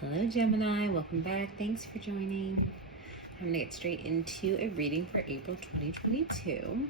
Hello Gemini, welcome back. Thanks for joining. I'm going to get straight into a reading for April 2022.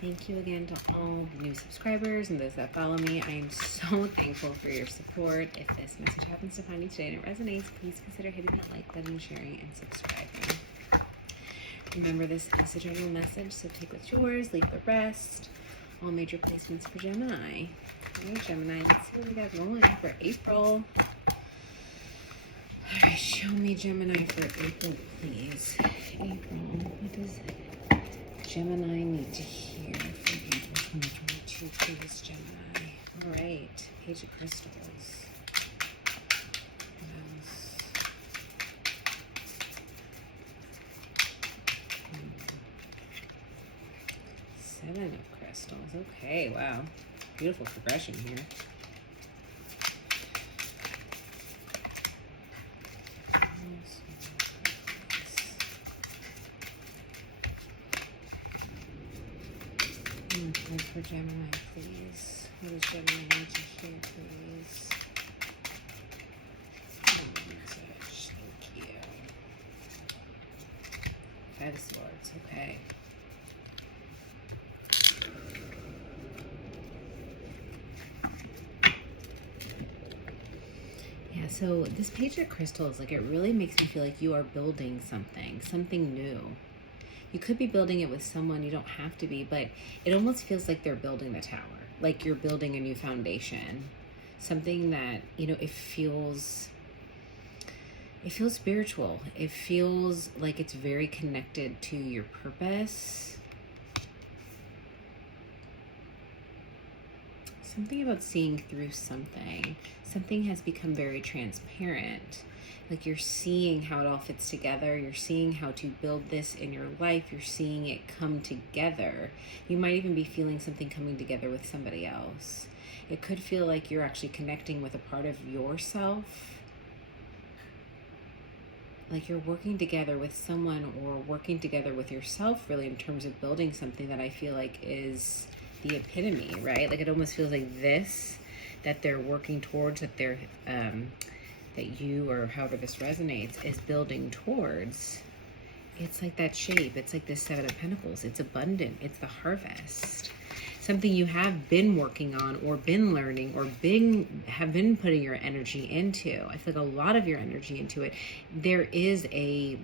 Thank you again to all the new subscribers and those that follow me. I am so thankful for your support. If this message happens to find you today and it resonates, please consider hitting that like button, sharing, and subscribing. Remember, this is a general message, so take what's yours, leave the rest. All major placements for Gemini. Alright, Gemini, let's see what we got going for April. Alright, show me Gemini for April, please. April, what does Gemini need to hear for April 2022, please, Gemini? Alright, Page of Crystals. What else? Seven of Crystals. Okay, wow. Beautiful progression here. For Gemini, please. What does Gemini need to hear, please? Message. Thank you. Five of Swords. Okay. Yeah, so this Page of Crystals, like, it really makes me feel like you are building something new. You could be building it with someone, you don't have to be, but it almost feels like they're building the tower. Like you're building a new foundation. Something that, you know, it feels spiritual. It feels like it's very connected to your purpose. Something about seeing through something. Something has become very transparent. Like you're seeing how it all fits together. You're seeing how to build this in your life. You're seeing it come together. You might even be feeling something coming together with somebody else. It could feel like you're actually connecting with a part of yourself. Like you're working together with someone or working together with yourself, really, in terms of building something that I feel like is the epitome, right? Like it almost feels like this, that they're working towards, that they're that you, or however this resonates, is building towards. It's like that shape. It's like this Seven of Pentacles. It's abundant. It's the harvest. Something you have been working on or been learning or have been putting your energy into. I feel like a lot of your energy into it. There is a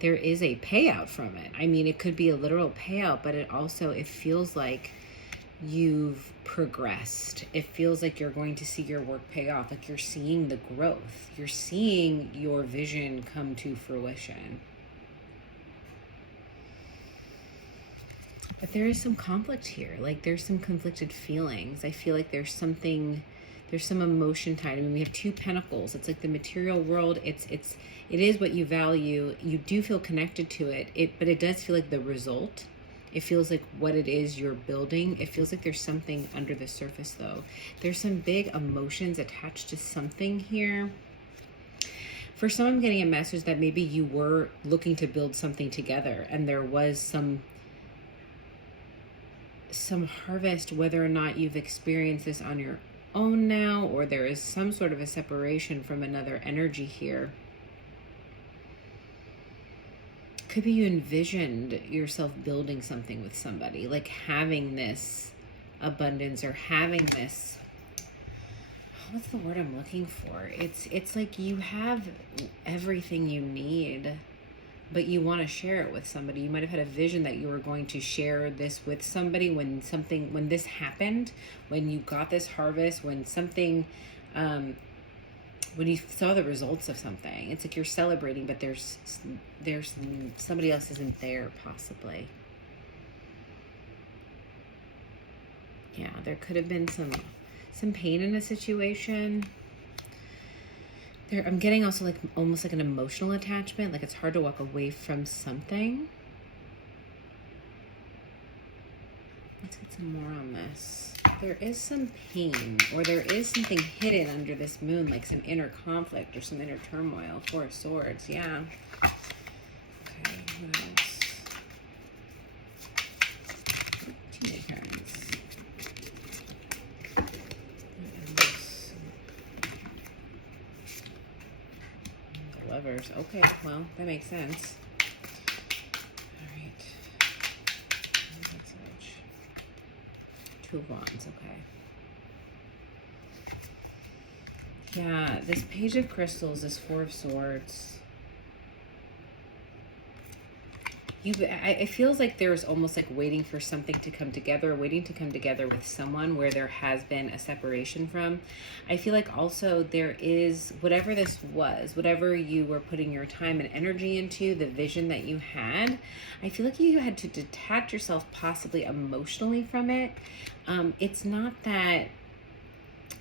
payout from it. I mean, it could be a literal payout, but it feels like you've progressed. It feels like you're going to see your work pay off. Like you're seeing the growth. You're seeing your vision come to fruition. But there is some conflict here. Like there's some conflicted feelings. I feel like there's some emotion tied. I mean, we have two pentacles. It's like the material world. It is what you value. You do feel connected to it. But it does feel like the result. It feels like what it is you're building. It feels like there's something under the surface, though. There's some big emotions attached to something here. For some, I'm getting a message that maybe you were looking to build something together, and there was some harvest, whether or not you've experienced this on your own now, or there is some sort of a separation from another energy here. Could be you envisioned yourself building something with somebody, like having this abundance or having this, what's the word I'm looking for? It's like you have everything you need, but you want to share it with somebody. You might have had a vision that you were going to share this with somebody when this happened, when you got this harvest, when something, when you saw the results of something. It's like you're celebrating, but there's somebody else isn't there, possibly. Yeah, there could have been some pain in a situation. I'm getting also like almost like an emotional attachment. Like it's hard to walk away from something. Let's get some more on this. There is some pain, or there is something hidden under this moon, like some inner conflict or some inner turmoil. Four of Swords, yeah. Okay, what else? Two more cards. What else? Lovers. Okay, well, that makes sense. All right. Two of Wands, okay. Yeah, this Page of Crystals, this Four of Swords. It feels like there's almost like waiting for something to come together, waiting to come together with someone where there has been a separation from. I feel like also there is, whatever this was, whatever you were putting your time and energy into, the vision that you had, I feel like you had to detach yourself possibly emotionally from it. It's not that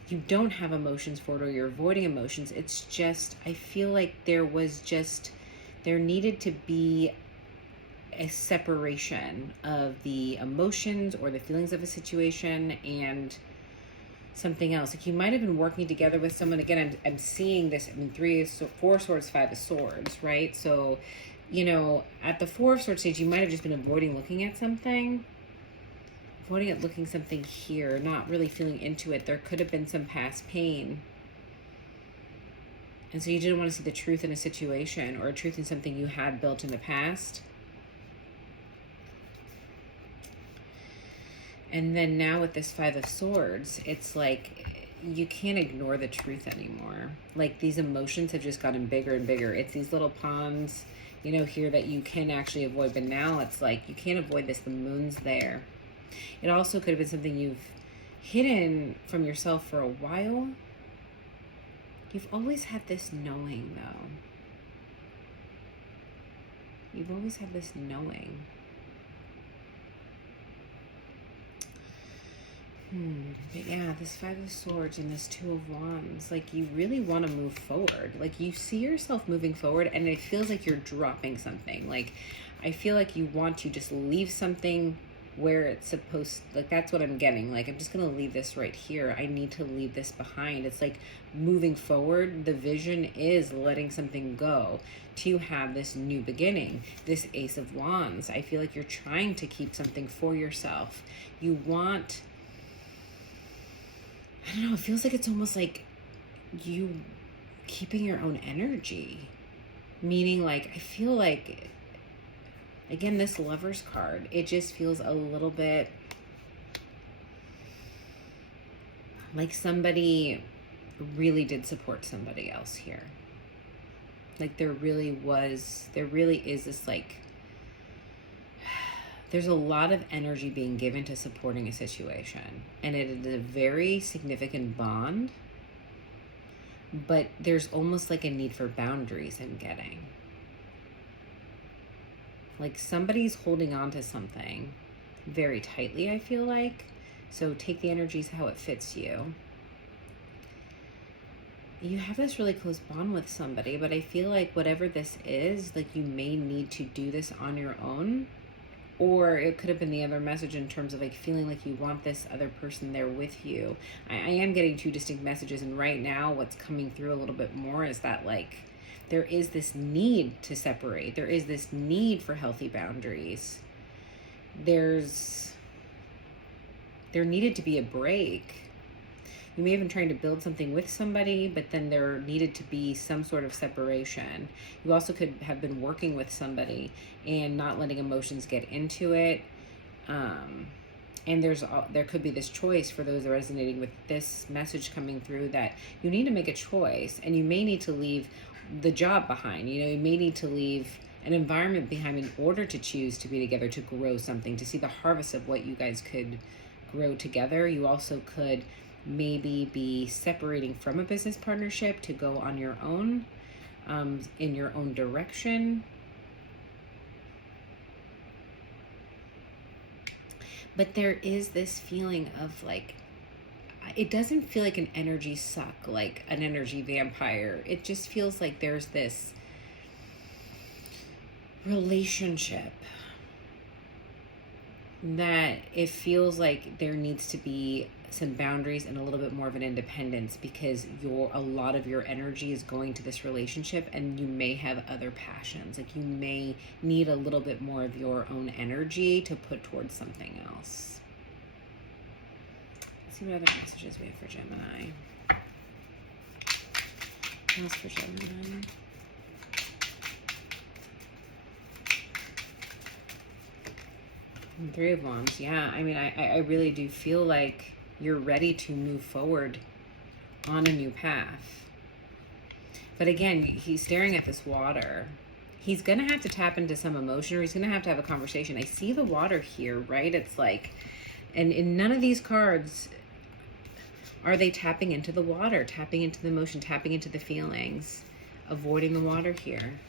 you don't have emotions for it or you're avoiding emotions. It's just, I feel like there needed to be a separation of the emotions or the feelings of a situation and something else. Like you might have been working together with someone. Again, I'm seeing this in Four of Swords, Five of Swords, right? So, you know, at the Four of Swords stage, you might have just been avoiding looking at something. Looking something here, not really feeling into it. There could have been some past pain. And so you didn't want to see the truth in a situation or a truth in something you had built in the past. And then now with this Five of Swords, it's like you can't ignore the truth anymore. Like these emotions have just gotten bigger and bigger. It's these little ponds, you know, here that you can actually avoid. But now it's like you can't avoid this. The moon's there. It also could have been something you've hidden from yourself for a while. You've always had this knowing, though. You've always had this knowing. But yeah, this Five of Swords and this Two of Wands, like you really want to move forward. Like you see yourself moving forward and it feels like you're dropping something. Like I feel like you want to just leave something where it's supposed, like that's what I'm getting. Like I'm just gonna leave this right here. I need to leave this behind. It's like moving forward. The vision is letting something go to have this new beginning. This Ace of Wands, I feel like you're trying to keep something for yourself. You want, I don't know, it feels like it's almost like you keeping your own energy. Meaning like, I feel like, again, this Lover's card, it just feels a little bit like somebody really did support somebody else here. Like there really is this like, there's a lot of energy being given to supporting a situation. And it is a very significant bond. But there's almost like a need for boundaries I'm getting. Like somebody's holding on to something very tightly, I feel like. So take the energies how it fits you. You have this really close bond with somebody, but I feel like whatever this is, like you may need to do this on your own. Or it could have been the other message in terms of like feeling like you want this other person there with you. I am getting two distinct messages, and right now what's coming through a little bit more is that like there is this need to separate. There is this need for healthy boundaries. There needed to be a break. You may have been trying to build something with somebody, but then there needed to be some sort of separation. You also could have been working with somebody and not letting emotions get into it. And there could be this choice for those resonating with this message coming through, that you need to make a choice, and you may need to leave the job behind. You know, you may need to leave an environment behind in order to choose to be together, to grow something, to see the harvest of what you guys could grow together. You also could maybe be separating from a business partnership to go on your own, in your own direction. But there is this feeling of like, it doesn't feel like an energy suck, like an energy vampire. It just feels like there's this relationship that it feels like there needs to be some boundaries and a little bit more of an independence, because a lot of your energy is going to this relationship, and you may have other passions. Like you may need a little bit more of your own energy to put towards something else. Let's see what other messages we have for Gemini. What else for Gemini? Three of Wands. Yeah. I mean, I really do feel like you're ready to move forward on a new path. But again, he's staring at this water. He's going to have to tap into some emotion, or he's going to have a conversation. I see the water here, right? It's like, and in none of these cards are they tapping into the water, tapping into the emotion, tapping into the feelings, avoiding the water here.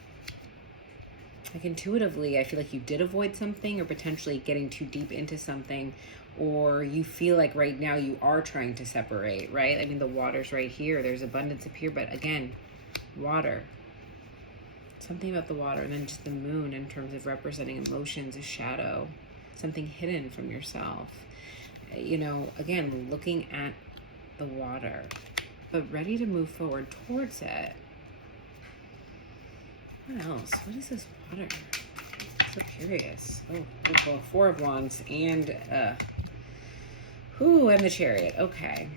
Like intuitively, I feel like you did avoid something, or potentially getting too deep into something, or you feel like right now you are trying to separate, right? I mean, the water's right here. There's abundance up here, but again, water. Something about the water, and then just the moon in terms of representing emotions, a shadow, something hidden from yourself. You know, again, looking at the water, but ready to move forward towards it. What else? What is this water? I'm so curious. Oh, well, Four of Wands and and the Chariot. Okay.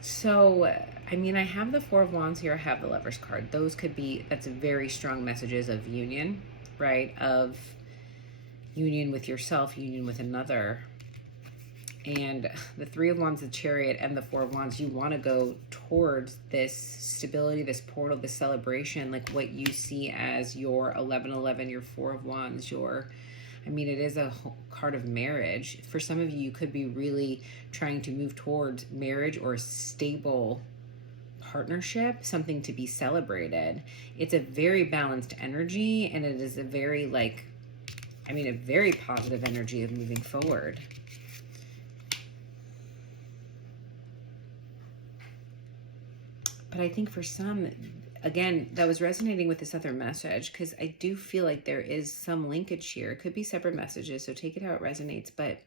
So, I mean, I have the Four of Wands here. I have the Lover's card. Those could be, that's very strong messages of union, right? Of union with yourself, union with another. And the Three of Wands, the Chariot, and the Four of Wands, you want to go towards this stability, this portal, this celebration, like what you see as your 1111, your Four of Wands, your, I mean, it is a card of marriage. For some of you, you could be really trying to move towards marriage or a stable partnership, something to be celebrated. It's a very balanced energy, and it is a very, like, I mean, a very positive energy of moving forward. But I think for some, again, that was resonating with this other message, because I do feel like there is some linkage here. It could be separate messages, so take it how it resonates. But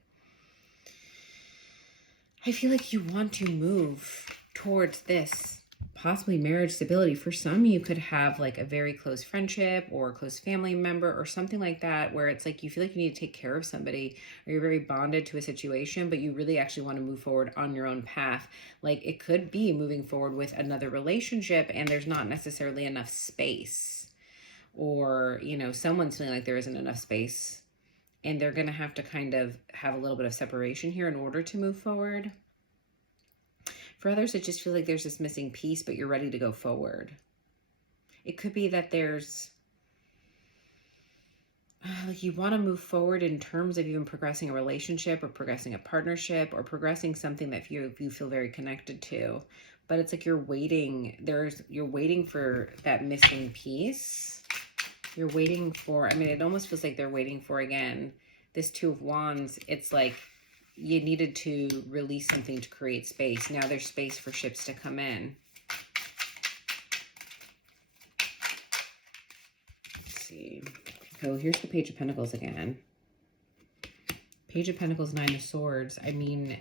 I feel like you want to move towards this possibly marriage stability. For some, you could have like a very close friendship or a close family member or something like that, where it's like you feel like you need to take care of somebody, or you're very bonded to a situation, but you really actually want to move forward on your own path. Like it could be moving forward with another relationship, and there's not necessarily enough space, or, you know, someone's feeling like there isn't enough space, and they're going to have to kind of have a little bit of separation here in order to move forward. For others, it just feels like there's this missing piece, but you're ready to go forward. It could be that there's, like, you want to move forward in terms of even progressing a relationship or progressing a partnership or progressing something that you feel very connected to. But it's like you're waiting. You're waiting for that missing piece. You're waiting for, I mean, it almost feels like they're waiting for, again, this Two of Wands. It's like you needed to release something to create space. Now there's space for ships to come in. Let's see. Oh, here's the Page of Pentacles again. Page of Pentacles, Nine of Swords. I mean,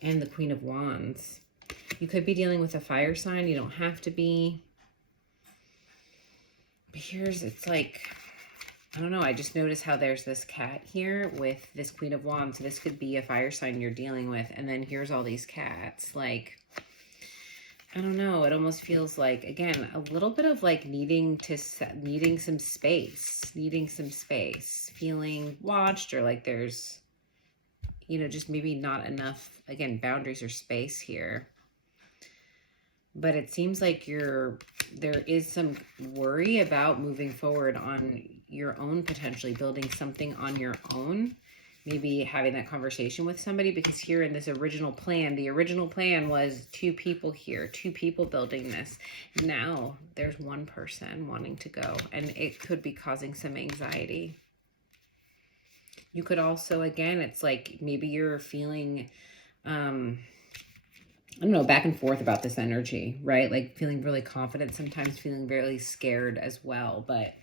and the Queen of Wands. You could be dealing with a fire sign. You don't have to be. But here's, it's like, I don't know. I just noticed how there's this cat here with this Queen of Wands. So this could be a fire sign you're dealing with. And then here's all these cats. Like, I don't know. It almost feels like, again, a little bit of like needing some space, feeling watched, or like there's, you know, just maybe not enough, again, boundaries or space here. But it seems like there is some worry about moving forward on your own, potentially building something on your own, maybe having that conversation with somebody, because here in this original plan, the original plan was two people here, two people building this. Now there's one person wanting to go, and it could be causing some anxiety. You could also, again, it's like maybe you're feeling, I don't know, back and forth about this energy, right? Like feeling really confident, sometimes feeling really scared as well. But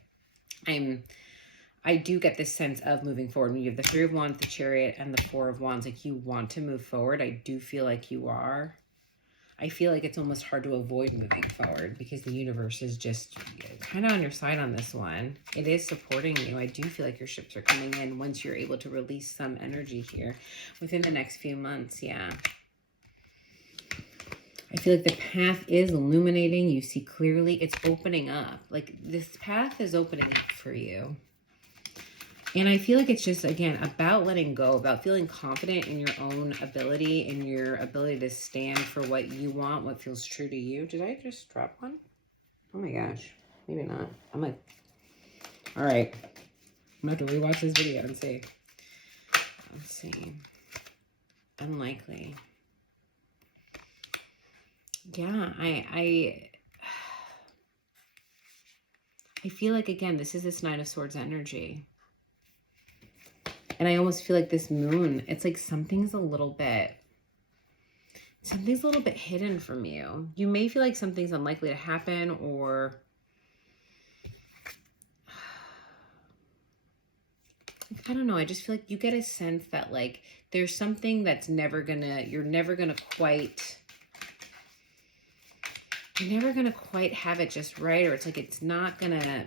I do get this sense of moving forward. When you have the Three of Wands, the Chariot, and the Four of Wands, like you want to move forward. I do feel like you are. I feel like it's almost hard to avoid moving forward because the universe is just kind of on your side on this one. It is supporting you. I do feel like your ships are coming in once you're able to release some energy here within the next few months. Yeah. I feel like the path is illuminating. You see clearly. It's opening up. Like this path is opening up for you. And I feel like it's just, again, about letting go, about feeling confident in your own ability, in your ability to stand for what you want, what feels true to you. Did I just drop one? Oh my gosh. Maybe not. I'm like, all right. I'm going to have to rewatch this video and see. Let's see. Unlikely. Yeah, I feel like, again, this is this Nine of Swords energy. And I almost feel like this moon, it's like something's a little bit hidden from you. You may feel like something's unlikely to happen, or I don't know. I just feel like you get a sense that like there's something that's you're never gonna quite have it just right, or it's like it's not gonna,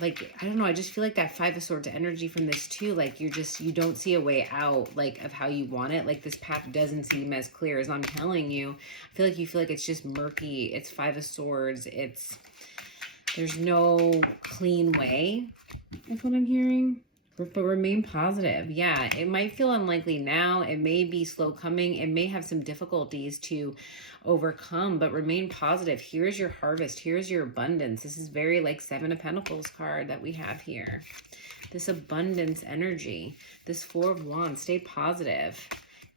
like, I don't know, I just feel like that Five of Swords energy from this too, like you don't see a way out, like, of how you want it. Like this path doesn't seem as clear as I'm telling you. I feel like you feel like it's just murky. It's Five of Swords. There's no clean way. That's what I'm hearing. But remain positive. Yeah, it might feel unlikely now. It may be slow coming. It may have some difficulties to overcome, but remain positive. Here's your harvest. Here's your abundance. This is very like Seven of Pentacles card that we have here. This abundance energy. This Four of Wands. Stay positive.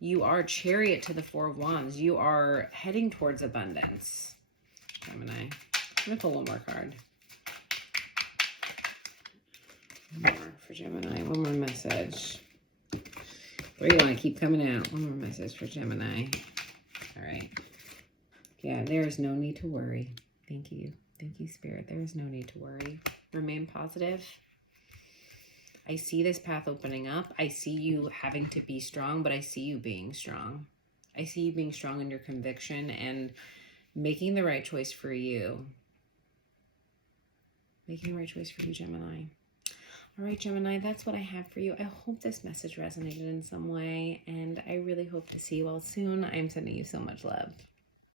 You are Chariot to the Four of Wands. You are heading towards abundance. Gemini. I'm going to pull one more card. One more for Gemini. One more message. Where do you want to keep coming out? One more message for Gemini. All right. Yeah, there is no need to worry. Thank you. Thank you, Spirit. There is no need to worry. Remain positive. I see this path opening up. I see you having to be strong, but I see you being strong. I see you being strong in your conviction and making the right choice for you. Making the right choice for you, Gemini. All right, Gemini, that's what I have for you. I hope this message resonated in some way, and I really hope to see you all soon. I am sending you so much love.